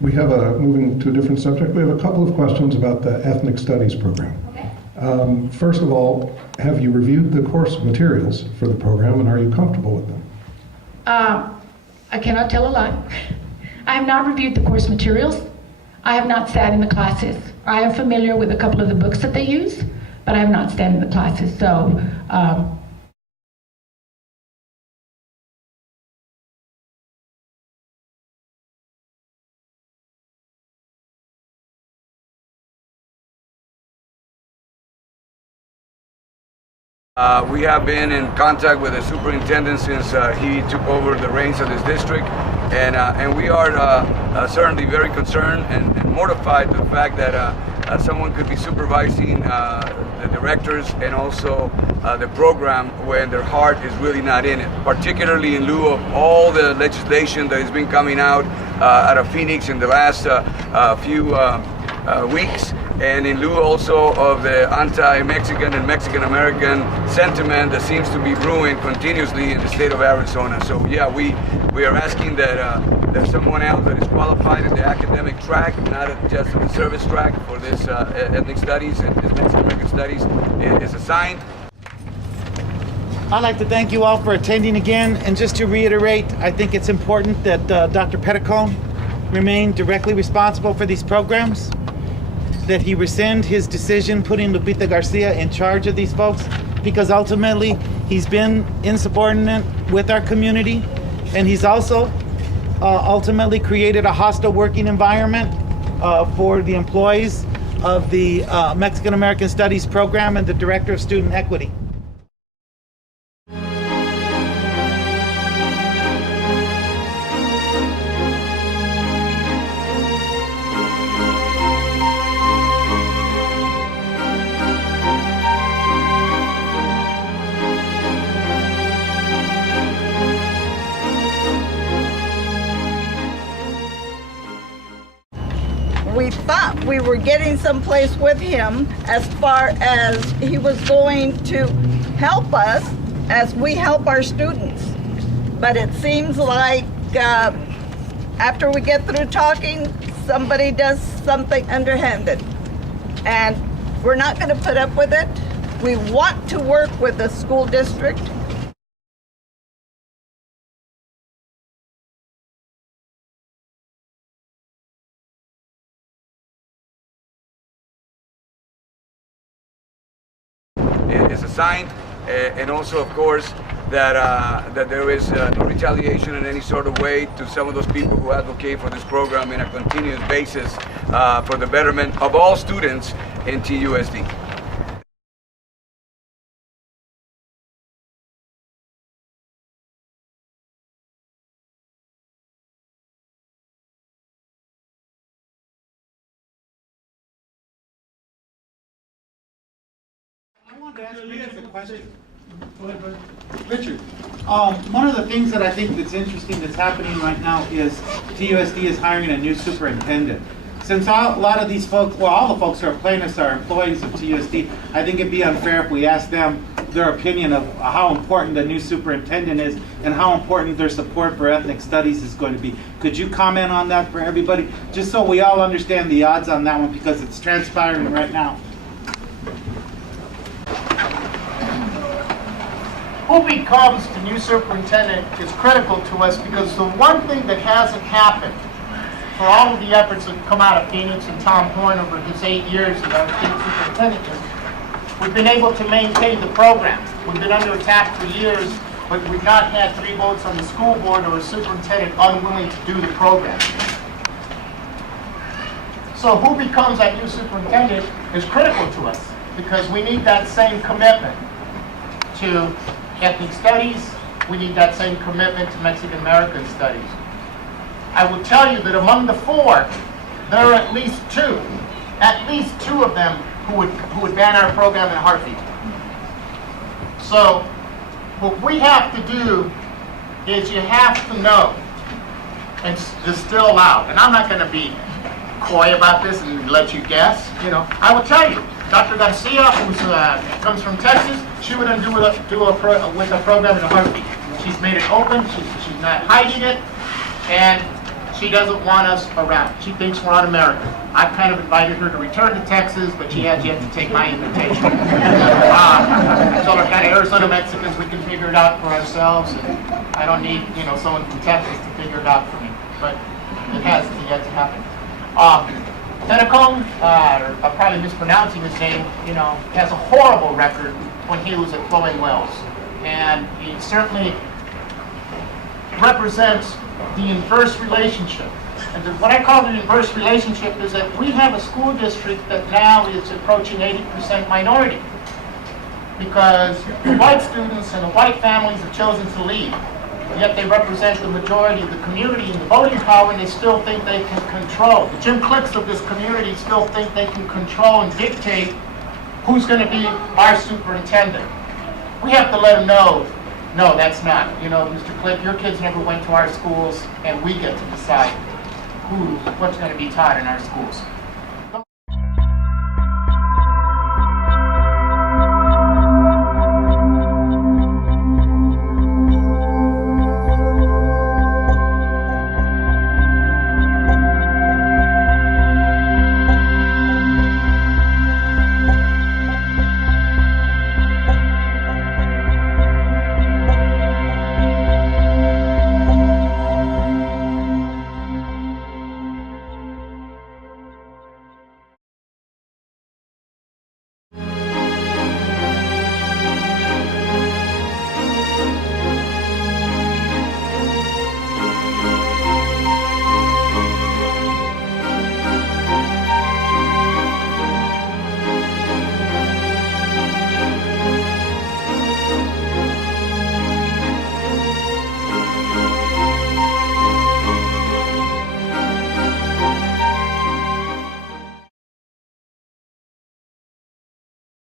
Moving to a different subject, we have a couple of questions about the ethnic studies program. Okay. First of all, have you reviewed the course materials for the program, and are you comfortable with them? I cannot tell a lie. I have not reviewed the course materials. I have not sat in the classes. I am familiar with a couple of the books that they use, but I have not sat in the classes. So, we have been in contact with the superintendent since he took over the reins of this district, and we are certainly very concerned and mortified to the fact that someone could be supervising the directors and also the program when their heart is really not in it, particularly in lieu of all the legislation that has been coming out of Phoenix in the last few weeks, and in lieu also of the anti-Mexican and Mexican-American sentiment that seems to be brewing continuously in the state of Arizona. So yeah, we are asking that someone else that is qualified in the academic track, not just in the service track for this ethnic studies and Mexican-American studies, is assigned. I'd like to thank you all for attending again, and just to reiterate, I think it's important that Dr. Petticone remain directly responsible for these programs, that he rescind his decision putting Lupita Garcia in charge of these folks, because ultimately he's been insubordinate with our community, and he's also ultimately created a hostile working environment for the employees of the Mexican American Studies program and the Director of Student Equity. We thought we were getting someplace with him as far as he was going to help us as we help our students. But it seems like after we get through talking, somebody does something underhanded. And we're not going to put up with it. We want to work with the school district. Is assigned, and also, of course, that there is no retaliation in any sort of way to some of those people who advocate for this program in a continuous basis for the betterment of all students in TUSD. I wanted to ask Richard a question. Richard, one of the things that I think that's interesting that's happening right now is TUSD is hiring a new superintendent. Since a lot of these folks, well, all the folks who are plaintiffs are employees of TUSD, I think it'd be unfair if we asked them their opinion of how important the new superintendent is and how important their support for ethnic studies is going to be. Could you comment on that for everybody, just so we all understand the odds on that one, because it's transpiring right now? Who becomes the new superintendent is critical to us, because the one thing that hasn't happened for all of the efforts that come out of Phoenix and Tom Horne over his 8 years as our state superintendent is we've been able to maintain the program. We've been under attack for years, but we've not had 3 votes on the school board or a superintendent unwilling to do the program. So who becomes that new superintendent is critical to us, because we need that same commitment to ethnic studies. We need that same commitment to Mexican American studies. I will tell you that among the 4, there are at least two of them who would ban our program in a heartbeat. So what we have to do is you have to know and distill out. And I'm not going to be coy about this and let you guess. You know, I will tell you, Dr. Garcia, who comes from Texas, she would do with a program in a heartbeat. She's made it open. She's not hiding it, and She doesn't want us around. She thinks we're un-American. I've kind of invited her to return to Texas, but she has yet to take my invitation. So we're kind of Arizona Mexicans. We can figure it out for ourselves. And I don't need, someone from Texas to figure it out for me. But it has yet to happen. Tentacombe, I'm probably mispronouncing his name, has a horrible record when he was at Flowing Wells. And he certainly represents the inverse relationship. And what I call the inverse relationship is that we have a school district that now is approaching 80% minority because the white students and the white families have chosen to leave. Yet they represent the majority of the community in the voting power, and they still think they can control. The Jim Clicks of this community still think they can control and dictate who's going to be our superintendent. We have to let them know, no, that's not. Mr. Click, your kids never went to our schools, and we get to decide what's going to be taught in our schools.